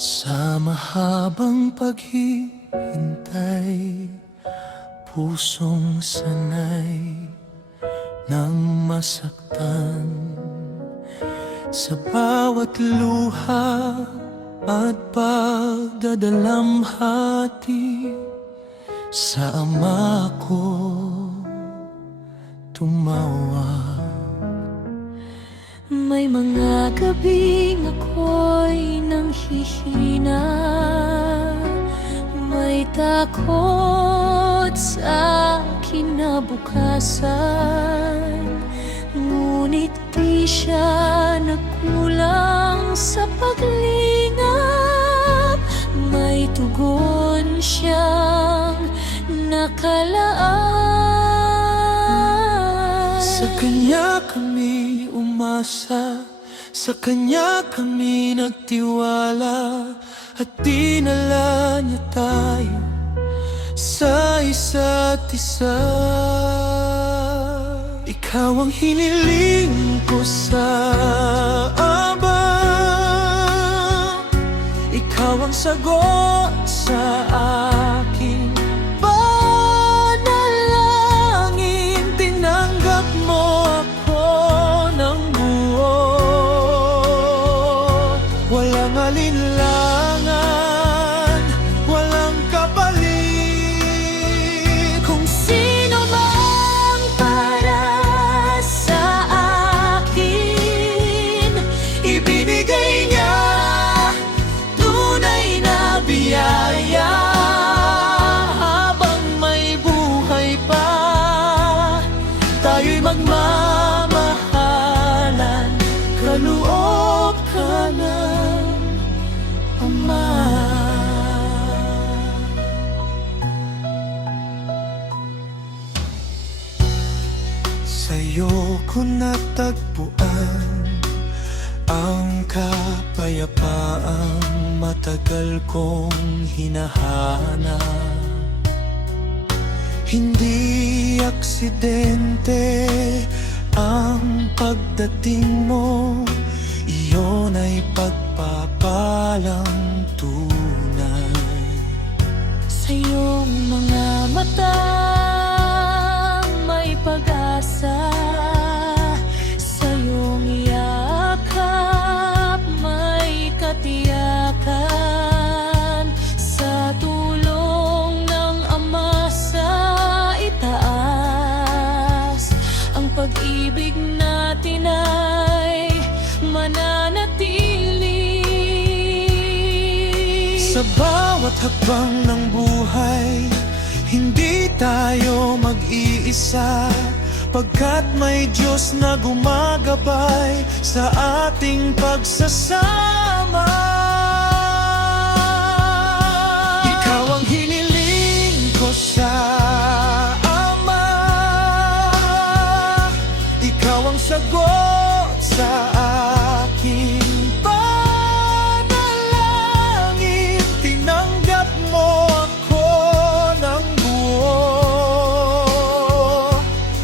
Sa mahabang paghihintay, pusong sanay ng masaktan. Sa bawat luha at pagdadalamhati, sa ama ko tumawag. May mga gabing ako'y nanghihina, may takot sa kinabukasan, ngunit di siya nagkulang sa paglingap. May tugon siyang nakalaan. Sa Kanya kami umasa, sa Kanya kami nagtiwala, at dinala niya tayo sa isa't isa. Ikaw ang hiniling ko sa Aba, ikaw ang sagot sa aking panalangin. Tinanggap mo ako ng buo, walang alinlangan, walang kapalit. Kung sino mang para sa akin, Ibinigay niya tunay na biyaya. Habang may buhay pa, tayo'y magmamahalan. Kaloob ka ng Ama. Sa'yo ko natagpuan ang kapayapaang matagal kong hinahanap. Hindi aksidente ang pagdating mo, iyon ay pagpapalang tunay. sa iyong mga matang may pag-asa, sa iyong yakap may katiyakan, sa tulong ng Ama sa itaas, ang pag-ibig natin ay mananatili. Sa bawat hakbang ng buhay, hindi tayo mag-iisa, pagkat may Diyos na gumagabay sa ating pagsasama. Ikaw ang hiniling ko sa Ama, ikaw ang sagot sa aking panalangin. Tinanggap mo ako ng buo,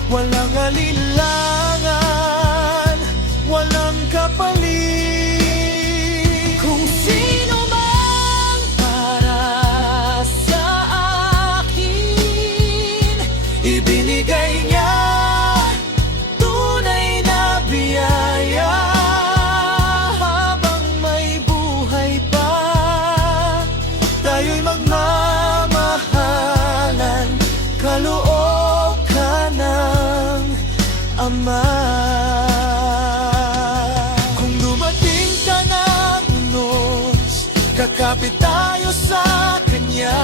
walang alinlangan, walang kapalit. Kung sino man para sa akin, Ibinigay niya tunay na biyaya. Habang may buhay pa, tayo'y magmamahalan. Kaloob ka ng Ama. Kung dumating ka ng unos, kakapit tayo sa Kanya.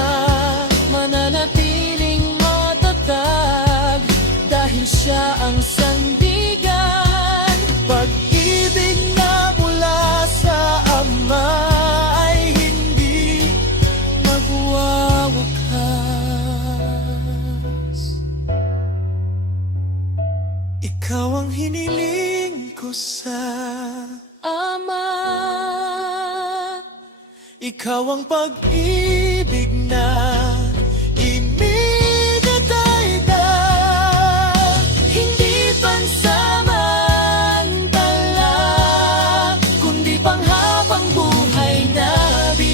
mananatiling matatag, dahil siya ang sandigan. Pag-ibig na mula sa Ama ay hindi magwawakas. Ikaw ang hiniling ko sa Ama, ikaw ang pag-ibig na inidataytay. hindi pansamantala, kundi panghabang buhay na biyaya.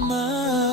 Ama